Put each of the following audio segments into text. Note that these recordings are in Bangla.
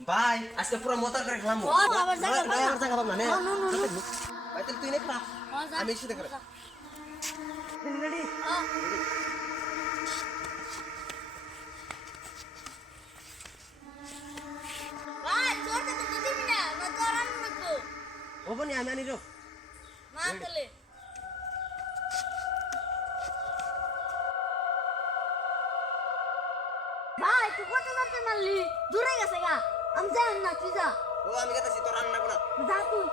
ভাই আজকে পুরো মতার করে খেলাম আবার জায়গা পাবো না। আমার জায়গা পাবো না নে No, no, no, no. ভাই তাহলে তুই নে খা আমি সাথে করে রেডি ভাই জোরতে তো দিবি না না তোর আন না তো ওবনি আমি আনি রো মা তালে ভাই তুই কত করতে মারলি দূরে গেছে গা আমি যাই না তুই যা ও আমি কইতাছি তোর রান্না না যা তুই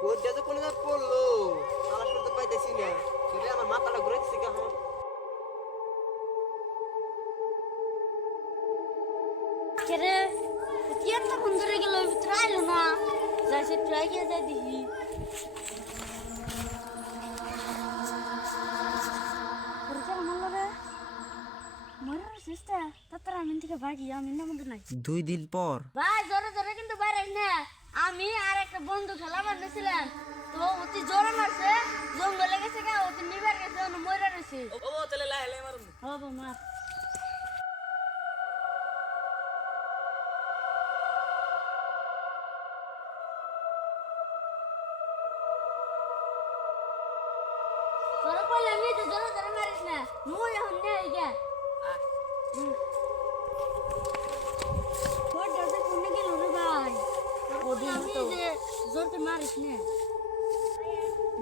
কোডটা তো কোনে পড়লো সারা করতে পাইতেছি না তুই আমার মাথাটা ঘুরাইছিস কি এখন কেরে কি এত বন্ধুরে গেল ভিতরে আইলো না যাই সে ট্রাই গিয়ে যাই দেখি পরিচয় আমার লগে মরার চেষ্টা তার আমি থেকে ভাগি আমি না মধ্যে নাই 2 দিন পর ভাই জোরে জোরে কিন্তু বাইরে না আমি আর একটা বন্ধু খেলা বানিয়েছিলাম তো অতি জোরে মারছে জঙ্গলে গেছে গা অতি নিবার গেছে মরে রয়েছে ও তাহলে লাই লাই মারুন হবো মার তোরা কইলে আমি তো জোরে জোরে মারিস না মুই এখন নেই গে তোর দাদা কোনে গেল রে ভাই আমি যে জোরতে মারিস না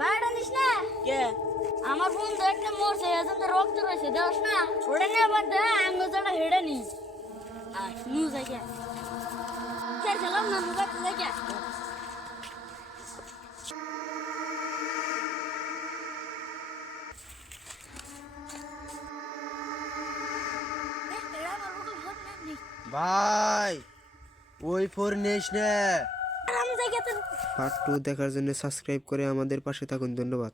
বাইরে নিস না কে আমার বন্ধু একটা মরছে এজন্য রক্ত রয়েছে দেওস না ওটা নিয়ে আবার দে আঙ্গুলটা হেড়ে নি নিউ জায়গা খেলাম না মুগাতে জায়গা ভাই ওই ফোর নেস না আমি জায়গাতে পার্ট 2 দেখার জন্য সাবস্ক্রাইব করে আমাদের পাশে থাকুন ধন্যবাদ।